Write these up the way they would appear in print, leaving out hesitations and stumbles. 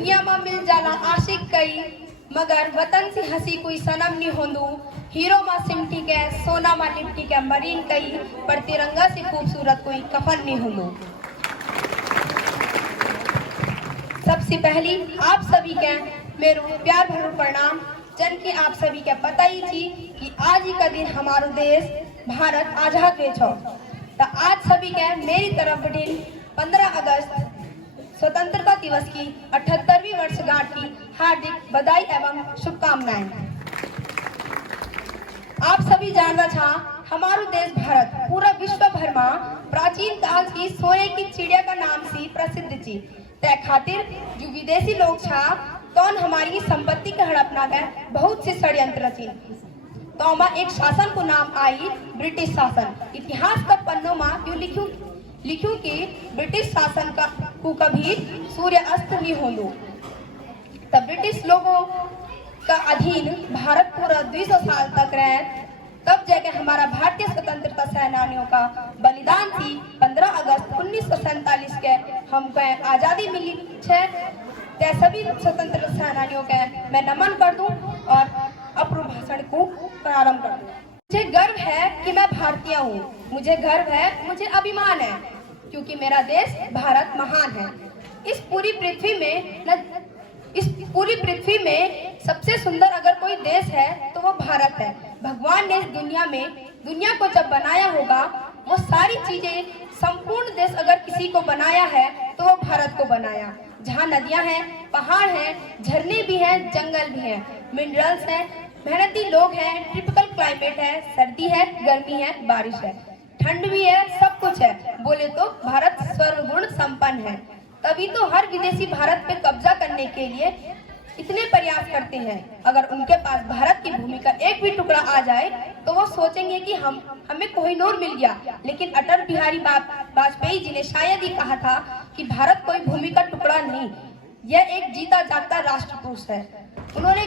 दुनिया में मिल जाला आशिक कई, मगर वतन से हंसी कोई सनम नहीं होंदू। हीरो माँ सिमटी के, सोना माँ लिपटी के मरीन कई, पर तिरंगा से खूबसूरत कोई कफन नहीं होंदू। सबसे पहली आप सभी के मेरो प्यार भरो प्रणाम। जन की आप सभी के पता ही थी कि आज ही का दिन हमारो देश भारत आजाद हुए छो। तो आज सभी के मेरी तरफ बढ़ी 15 अगस्त स्वतंत्रता दिवस की 78वीं वर्षगांठ की हार्दिक बधाई एवं शुभकामनाएं। आप सभी जानना छा हमारो देश भारत पूरा विश्व भर में प्राचीन काल की सोने की चिड़िया का नाम से प्रसिद्ध थी। तय खातिर जो विदेशी लोग छा तो हमारी संपत्ति के हड़पना गए बहुत से षड्यंत्र थी। तो एक शासन को नाम आई ब्रिटिश शासन। इतिहास का पन्नों में यूं लिखूं कि ब्रिटिश शासन का को कभी सूर्य अस्त नहीं होंदू। तब ब्रिटिश लोगों का अधीन भारत पूरा 200 साल तक रहे। तब जाके हमारा भारतीय स्वतंत्रता सेनानियों का बलिदान थी 15 अगस्त 1947 के हमको आजादी मिली है। ते सभी स्वतंत्रता सेनानियों के मैं नमन कर दूं और अपने भाषण को प्रारंभ कर दूं। मुझे गर्व है कि मैं भारतीय हूँ। मुझे गर्व है, मुझे अभिमान है, क्योंकि मेरा देश भारत महान है। इस पूरी पृथ्वी में सबसे सुंदर अगर कोई देश है तो वो भारत है। भगवान ने इस दुनिया को जब बनाया होगा, वो सारी चीजें संपूर्ण देश अगर किसी को बनाया है तो वो भारत को बनाया। जहाँ नदियां हैं, पहाड़ हैं, झरने भी हैं, जंगल भी हैं, मिनरल्स हैं, मेहनती लोग हैं, ट्रॉपिकल क्लाइमेट है, सर्दी है, गर्मी है, बारिश है, ठंड भी है, सब कुछ है। बोले तो भारत सर्वगुण संपन्न है। तभी तो हर विदेशी भारत पे कब्जा करने के लिए इतने प्रयास करते हैं। अगर उनके पास भारत की भूमि का एक भी टुकड़ा आ जाए तो वो सोचेंगे कि हमें कोहिनूर मिल गया। लेकिन अटल बिहारी वाजपेयी जी ने शायद ही कहा था कि भारत कोई भूमि का टुकड़ा नहीं, यह एक जीता जागता राष्ट्र पुरुष है। उन्होंने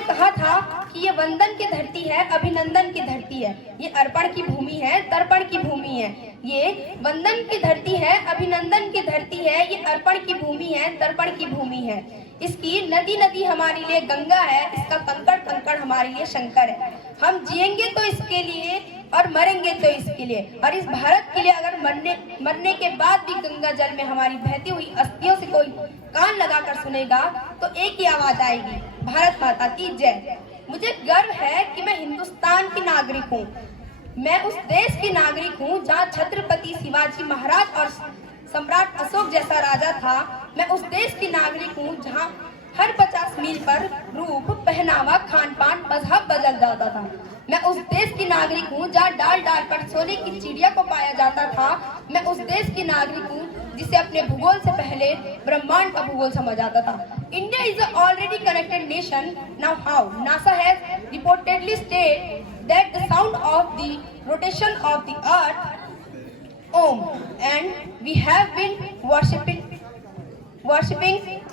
कहा था कि ये वंदन की धरती है, अभिनंदन की धरती है, ये अर्पण की भूमि है, तर्पण की भूमि है। ये वंदन की धरती है, अभिनंदन की धरती है, ये अर्पण की भूमि है, तर्पण की भूमि है। इसकी नदी नदी हमारे लिए गंगा है, इसका कंकड़ कंकड़ हमारे लिए शंकर है। हम जिएंगे तो इसके लिए और मरेंगे तो इसके लिए। और इस भारत के लिए अगर मरने के बाद भी गंगा जल में हमारी बहती हुई अस्थियों से कोई कान लगाकर सुनेगा तो एक ही आवाज आएगी, भारत माता की जय। मुझे गर्व है कि मैं हिंदुस्तान की नागरिक हूँ। मैं उस देश की नागरिक हूँ जहाँ छत्रपति शिवाजी महाराज और सम्राट अशोक जैसा राजा था। मैं उस देश की नागरिक हूँ जहाँ हर 50 मील पर रूप, पहनावा, खान पान, मजहब बदल जाता था। मैं उस देश की नागरिक हूँ जहाँ डाल डाल पर सोने की चिड़िया को पाया जाता था। मैं उस देश की नागरिक हूँ जिसे अपने भूगोल से पहले ब्रह्मांड का भूगोल समझ आता था। India is an already connected nation. Now how? NASA has reportedly stated that the sound of the rotation of the earth, Om, and we have been worshipping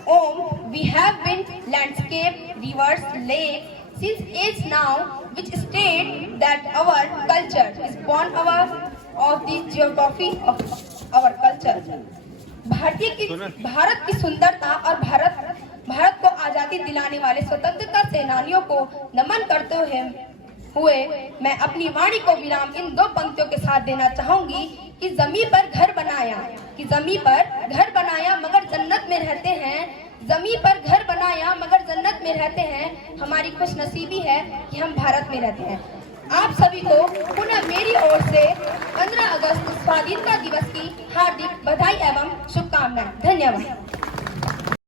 Om. We have been landscape, rivers, lakes since age now, which state that our culture is born of the geography of our culture. Bharat की सुंदरता और भारत को आजादी दिलाने वाले स्वतंत्रता सेनानियों को नमन करते हुए मैं अपनी वाणी को विराम इन 2 पंक्तियों के साथ देना चाहूंगी कि जमीन पर घर बनाया मगर जन्नत में रहते हैं। जमीन पर घर बनाया मगर जन्नत में रहते हैं। हमारी खुशनसीबी है कि हम भारत में रहते हैं। आप सभी को पुनः मेरी ओर से 15 अगस्त स्वाधीनता दिवस की हार्दिक बधाई एवं शुभकामनाएं। धन्यवाद।